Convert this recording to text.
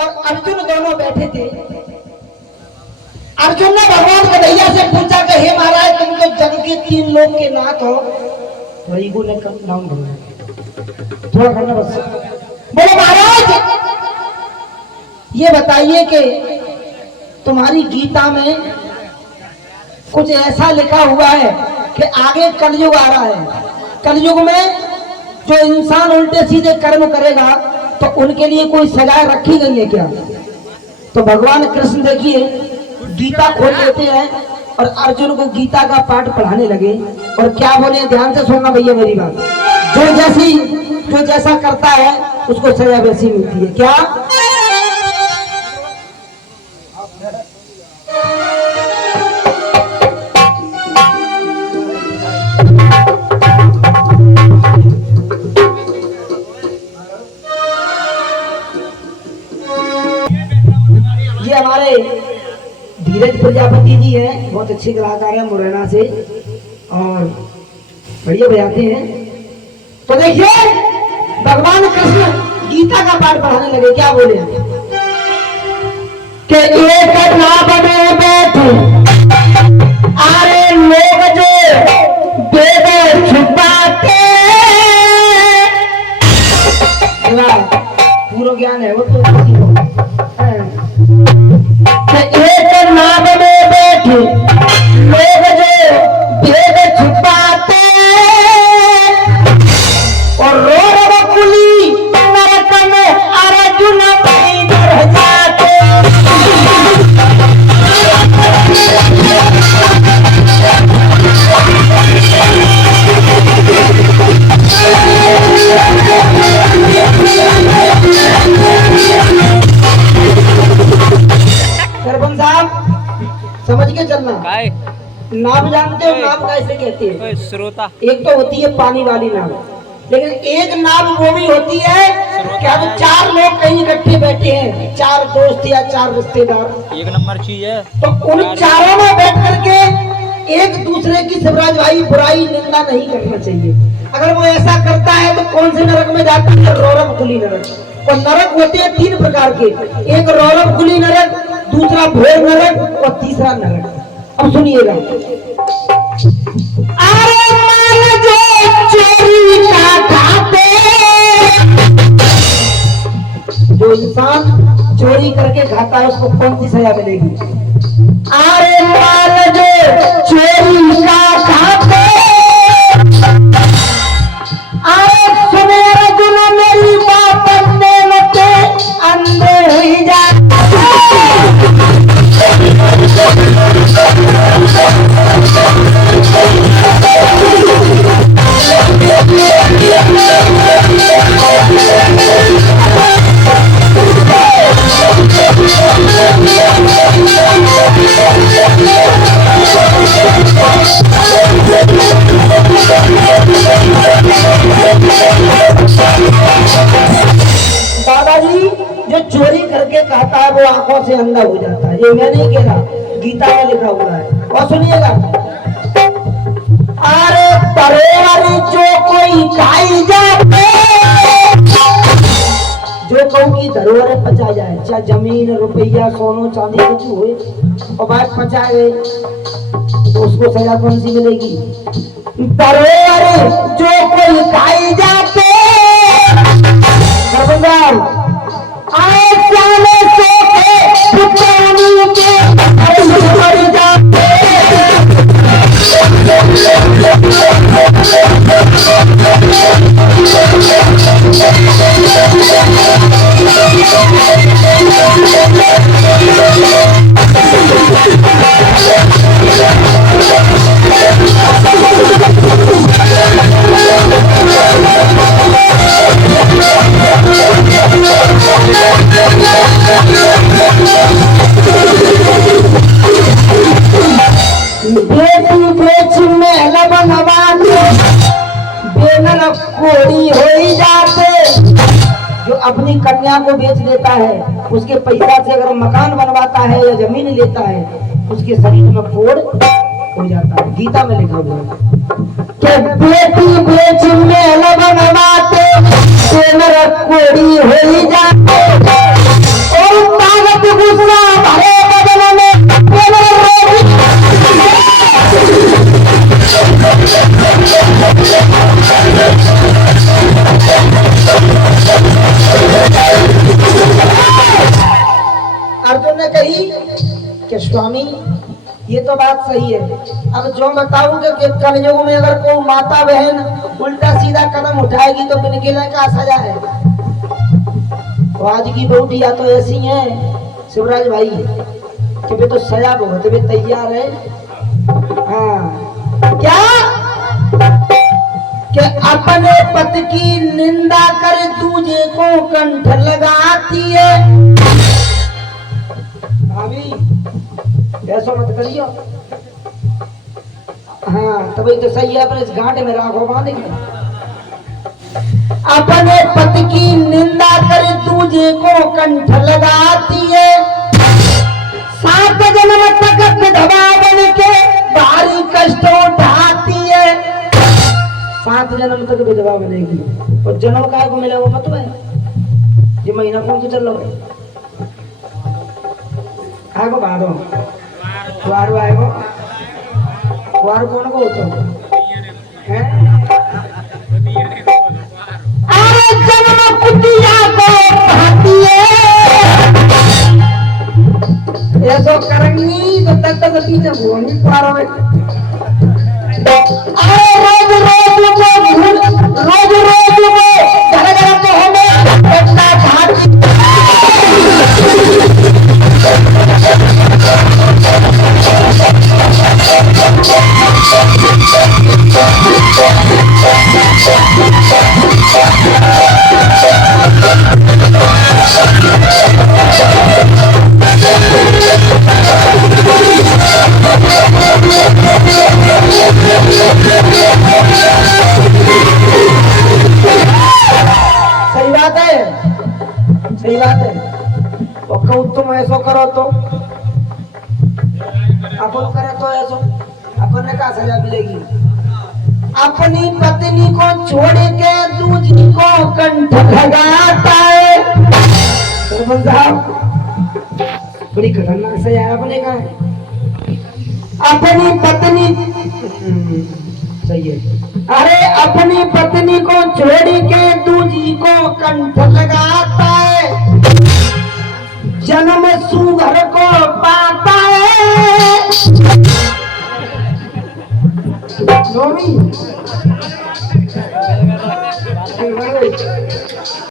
और अर्जुन दोनों बैठे थे। अर्जुन ने भगवान कन्हैया से पूछा कि हे महाराज, तुम तो जग के 3 लोक के नाथ हो। तो ईगो ने नाम बोला, थोड़ा करना बस। बोले महाराज, ये बताइए कि तुम्हारी गीता में कुछ ऐसा लिखा हुआ है कि आगे कलयुग आ रहा है, कलयुग में जो इंसान उल्टे सीधे कर्म करेगा तो उनके लिए कोई सजा रखी गई है क्या? तो भगवान कृष्ण देखिए गीता खोल लेते हैं और अर्जुन को गीता का पाठ पढ़ाने लगे। और क्या बोले, ध्यान से सुनना भैया मेरी बात। जो जैसा करता है उसको सजा वैसी मिलती है। क्या? ये हमारे धीरज प्रजापति जी हैं, बहुत अच्छे कलाकार हैं मुरैना से और बढ़िया बजाते हैं। तो देखिए भगवान कृष्ण गीता का पाठ पढ़ाने लगे। क्या बोले कि एक नाव में बैठे अरे लोग जो वेद छुपाते, पूरा ज्ञान है वो तो एक नाव में बैठे लोग जो भेद छुपाते और रोड कुली नरक में अर्जुन रह जाते। सरपंच साहब समझ के चलना। नाव जानते हो नाव कैसे कहते हैं? स्रोता। एक तो होती है पानी वाली नाव, लेकिन एक नाव वो भी होती है कि अब 4 लोग कहीं इकट्ठे बैठे हैं, 4 दोस्त या 4 रिश्तेदार, एक नंबर चीज है। तो उन चारों में बैठ करके एक दूसरे की शिवराज भाई बुराई निंदा नहीं करना चाहिए। अगर वो ऐसा करता है तो कौन से नरक में जाता है? रौरव कुली नरक। और नरक होते हैं 3 प्रकार के, एक रौरव कुली नरक, दूसरा भोर नरक और तीसरा नरक। अब सुनिएगा, अरे मान जो चोरी का खाते, जो इंसान चोरी करके खाता है उसको कौन सी सजा मिलेगी? अरे मान जो चोरी का खाते, अरे सुने अर्जुन मेरी बात के अंधे हुई जाते। दादाजी जो चोरी करके खाता है वो आंखों से अंधा हो जाता है। ये मैं नहीं कह रहा, गीता में लिखा हुआ है। और सुनिएगा, अरे धरोहर जो कोई खाई जाए, जो कहूँ की धरोहर पचा जाए, चाहे जमीन रुपया सोनो चांदी कुछ हुए और बात पचा गए तो उसको सजा कौन सी मिलेगी? धरोहर जो कोई खाई जाते, अपनी कन्या को बेच देता है, उसके पैसा से अगर मकान बनवाता है या जमीन लेता है, उसके शरीर में फोड़ हो जाता है। गीता में लिखा हुआ है कि बेटी बेच महल बनवाते कोड़ी हो जाते। स्वामी ये तो बात सही है। अब जो बताऊं कि कलयुग में अगर कोई माता बहन उल्टा सीधा कदम उठाएगी तो बिनके का सजा है। तो आज की बहुटिया तो ऐसी है शिवराज भाई कि वे तो सजा भुगत वे तैयार है। हाँ क्या कि अपने पति की निंदा कर दूजे को कंठ लगाती है। भाभी ऐसा मत करियो। हाँ तो भाई तो सही है, अपने इस घाटे में राखो बांधेंगे। अपने पति की निंदा कर दूजे को कंठ लगाती है। 7 जन्म तक विधवा बन के भारी कष्ट उठाती है। 7 जन्म तक विधवा बनेगी और जन्म काय को मिला वो मत है। ये महीना कौन सा चल रहा है? आगो बादो वार आएगो वार कौन को होता है? अरे जन्म कुटिया को भाती है। ऐसा करेंगी तो तक तक पीछे भूमि पार में। अरे रोज घर घर तो हमें इतना भाती सही बात है। तो कहूँ तुम ऐसा करो तो अपन करे तो ऐसा अपन ने क्या सजा मिलेगी? अपनी पत्नी को छोड़ के दूसरी को कंठ लगाता है। सरपंच साहब बड़ी खतरनाक सजा है अपने का। अपनी पत्नी सही है। अरे अपनी पत्नी को छोड़ के दूसरी को कंठ लगाता है। जन्म सुघर को पाता है।